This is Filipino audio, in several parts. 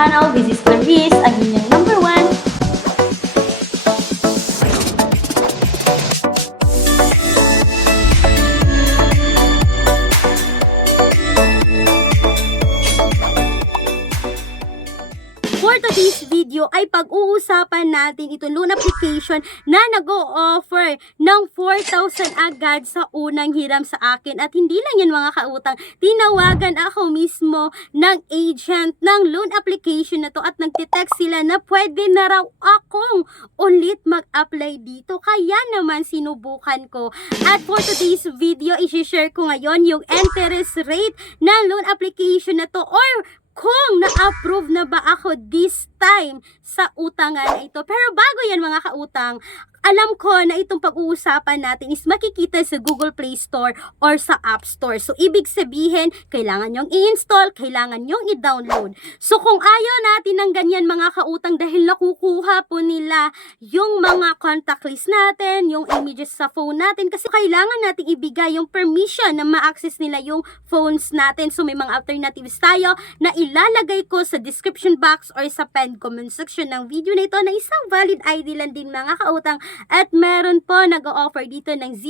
channel. This is Clarice, ang inyong number one. For today's video ay pag-uusapan natin itong loan application na nag-o-offer ng 4,000 agad sa unang hiram sa akin. At hindi lang yan mga kautang, tinawagan ako mismo ng agent ng loan application na to at nagtitext sila na pwede na raw akong ulit mag-apply dito. Kaya naman sinubukan ko. At for today's video, isi-share ko ngayon yung interest rate ng loan application na to or kung na-approve na ba ako this time sa utangan na ito. Pero bago yan mga kautang, alam ko na itong pag-uusapan natin is makikita sa Google Play Store or sa App Store. So, ibig sabihin, kailangan nyong i-install, kailangan nyong i-download. So, kung ayaw natin ng ganyan mga kautang dahil nakukuha po nila yung mga contact list natin, yung images sa phone natin, kasi kailangan natin ibigay yung permission na ma-access nila yung phones natin. So, may mga alternatives tayo na ilalagay ko sa description box or sa pinned comment section ng video na ito na isang valid ID lang din mga kautang. At meron po nag-o-offer dito ng 0%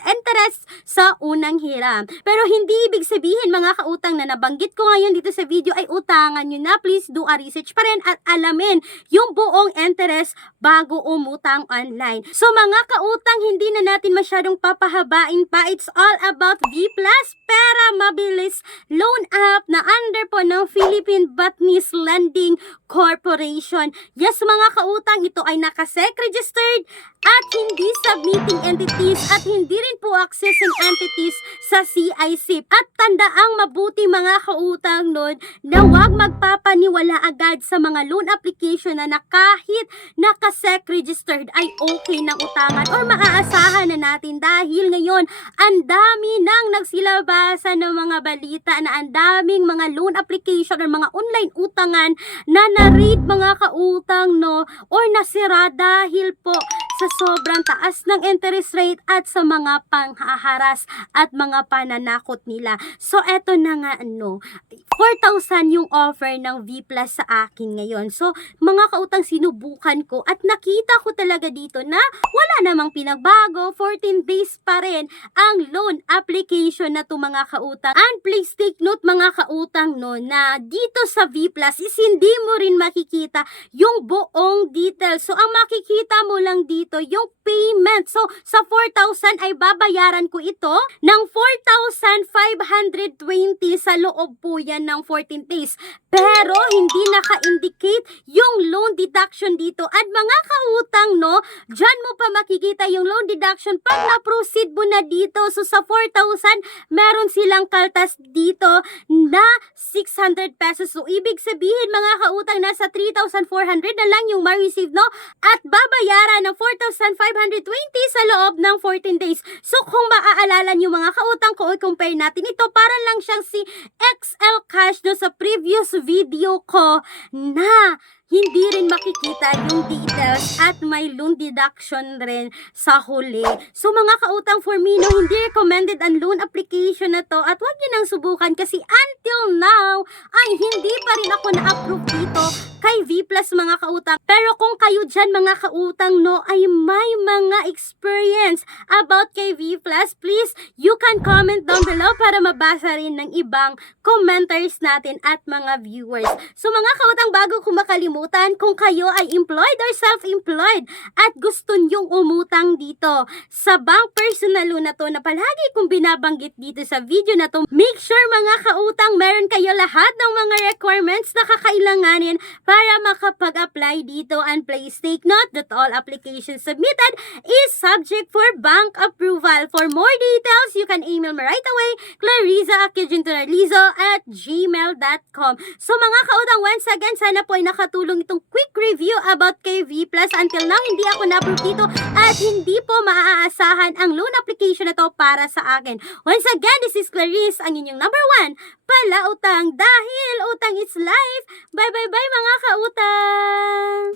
interest sa unang hiram. Pero hindi ibig sabihin mga kautang na nabanggit ko ngayon dito sa video ay utangan nyo na. Please do a research pa rin at alamin yung buong interest bago umutang online. So mga kautang, hindi na natin masyadong papahabain pa. It's all about V Plus Pera Mabilis Loan App na under po ng Philippine Butnis Lending Corporation. Yes mga kautang, ito ay nakasec registered at hindi submitting entities at hindi rin po accessing entities sa CIC. At tandaang mabuti mga kautang nun na huwag magpapaniwala agad sa mga loan application na kahit nakasec registered ay okay ng utangan or maaasahan na natin dahil ngayon ang dami nang nagsilabasa ng mga balita na ang daming mga loan application or mga online utangan na na-read mga kautang no or nasira dahil po sa sobrang taas ng interest rate at sa mga panghaharas at mga pananakot nila. So, eto na nga, 4,000 yung offer ng V Plus sa akin ngayon. So, mga kautang, sinubukan ko at nakita ko talaga dito na wala namang pinagbago. 14 days pa rin ang loan application na to mga kautang. And please take note mga kautang na dito sa V Plus is hindi mo rin makikita yung buong details. So, ang makikita mo lang dito yung payment. So, sa 4,000 ay babayaran ko ito ng 4,520 sa loob po yan ng 14 days. Pero, hindi naka-indicate yung loan deduction dito. At mga kautang, dyan mo pa makikita yung loan deduction pag na-proceed mo na dito. So, sa 4,000, meron silang kaltas dito na 600 pesos. So, ibig sabihin, mga kautang, nasa 3,400 na lang yung ma-receive, At babayaran ng 4,520 sa loob ng 14 days. So, kung maaalala nyo mga kautang ko, i-compare natin ito, para lang siyang si XL Cash sa previous video ko na hindi rin makikita yung details at may loan deduction rin sa huli. So mga kautang, for me, hindi recommended ang loan application na to at huwag nyo nang subukan kasi until now ay hindi pa rin ako na-approve dito kay V Plus mga kautang. Pero kung kayo dyan mga kautang ay may mga experience about kay V Plus, please you can comment down below para mabasa rin ng ibang commenters natin at mga viewers. So mga kautang, bago ko makalimutan, kung kayo ay employed or self-employed at gusto nyong umutang dito sa bank personal loan na to na palagi kong binabanggit dito sa video na to, make sure mga kautang meron kayo lahat ng mga requirements na kakailanganin para makapag-apply dito. And please take note that all applications submitted is subject for bank approval. For more details, you can email me right away, clariza@gmail.com. So mga kautang, once again, sana po ay nakatulong itong quick review about kay V Plus. Until now, hindi ako na-approve dito at hindi po maaasahan ang loan application na to para sa akin. Once again, this is Clarice, ang inyong number one palautang dahil utang is life. Bye bye bye mga kautang!